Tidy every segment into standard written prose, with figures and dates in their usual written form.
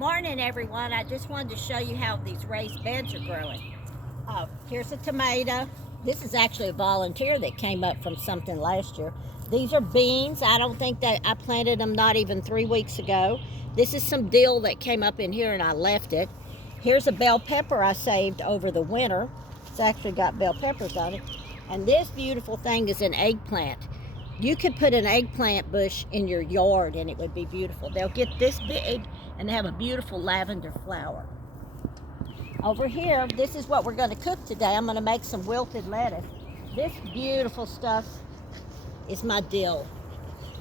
Morning, everyone. I just wanted to show you how these raised beds are growing. Here's a tomato. This is actually a volunteer that came up from something last year. These are beans. I don't think that I planted them not even 3 weeks ago. This is some dill that came up in here and I left it. Here's a bell pepper I saved over the winter. It's actually got bell peppers on it. And this beautiful thing is an eggplant. You could put an eggplant bush in your yard and it would be beautiful. They'll get this big and have a beautiful lavender flower. Over here, this is what we're going to cook today. I'm going to make some wilted lettuce. This beautiful stuff is my dill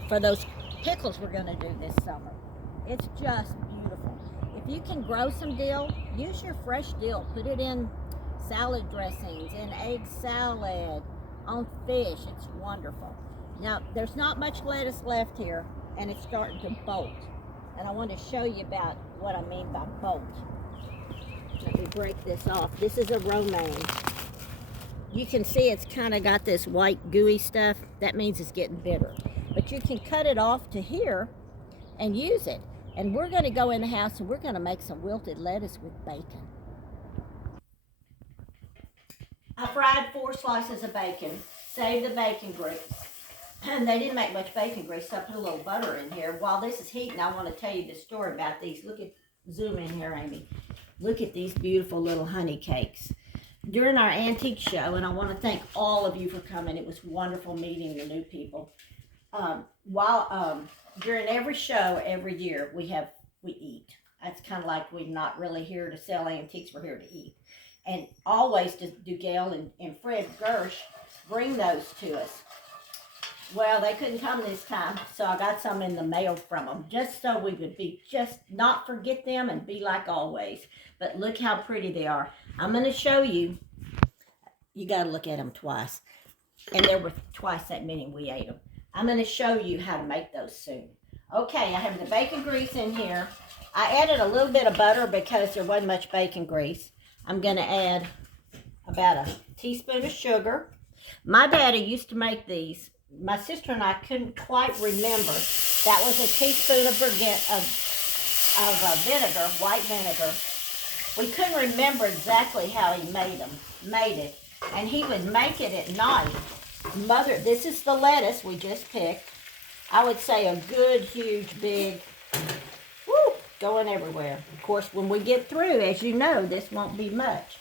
for those pickles we're going to do this summer. It's just beautiful. If you can grow some dill, use your fresh dill. Put it in salad dressings, in egg salad, on fish. It's wonderful. Now, there's not much lettuce left here, and it's starting to bolt. And I want to show you about what I mean by bolt. Let me break this off. This is a romaine. You can see it's kind of got this white gooey stuff. That means it's getting bitter. But you can cut it off to here and use it. And we're going to go in the house and we're going to make some wilted lettuce with bacon. I fried 4 slices of bacon. Saved the bacon grease. And they didn't make much bacon grease, so I put a little butter in here. While this is heating, I want to tell you the story about these. Look at, zoom in here, Amy. Look at these beautiful little honey cakes. During our antique show, and I want to thank all of you for coming. It was wonderful meeting the new people. During every show, every year, we eat. That's kind of like we're not really here to sell antiques, we're here to eat. And always do Gail and Fred Gersh bring those to us. Well, they couldn't come this time, so I got some in the mail from them, just so we would not forget them and be like always. But look how pretty they are. I'm going to show you. You got to look at them twice. And there were twice that many we ate them. I'm going to show you how to make those soon. Okay, I have the bacon grease in here. I added a little bit of butter because there wasn't much bacon grease. I'm going to add about a teaspoon of sugar. My daddy used to make these. My sister and I couldn't quite remember. That was a teaspoon of vinegar, white vinegar. We couldn't remember exactly how he made it. And he would make it at night. This is the lettuce we just picked. I would say a good, huge, big, going everywhere. Of course, when we get through, as you know, this won't be much.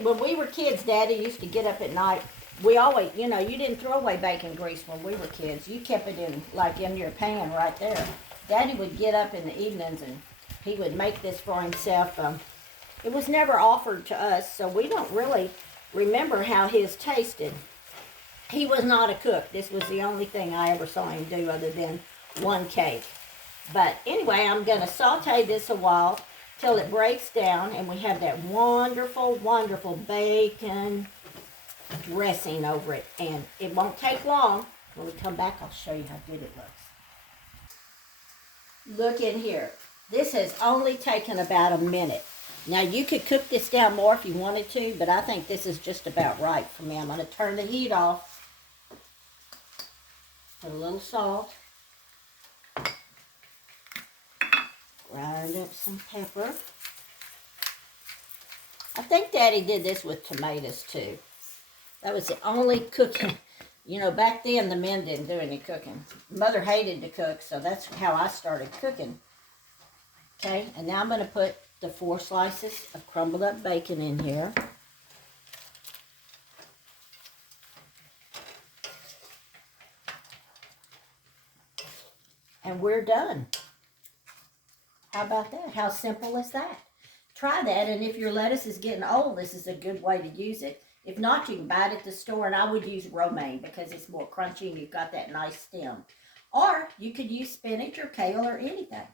When we were kids, Daddy used to get up at night. We always, you didn't throw away bacon grease when we were kids. You kept it in your pan right there. Daddy would get up in the evenings and he would make this for himself. It was never offered to us, so we don't really remember how his tasted. He was not a cook. This was the only thing I ever saw him do other than one cake. But anyway, I'm going to saute this a while till it breaks down and we have that wonderful, wonderful bacon dressing over it, and it won't take long. When we come back, I'll show you how good it looks. Look in here. This has only taken about a minute. Now, you could cook this down more if you wanted to, but I think this is just about right for me. I'm going to turn the heat off. Put a little salt. Grind up some pepper. I think Daddy did this with tomatoes too. That was the only cooking. Back then the men didn't do any cooking. Mother hated to cook, so that's how I started cooking. Okay, and now I'm going to put the 4 slices of crumbled up bacon in here. And we're done. How about that? How simple is that? Try that, and if your lettuce is getting old, this is a good way to use it. If not, you can buy it at the store, and I would use romaine because it's more crunchy and you've got that nice stem. Or you could use spinach or kale or anything.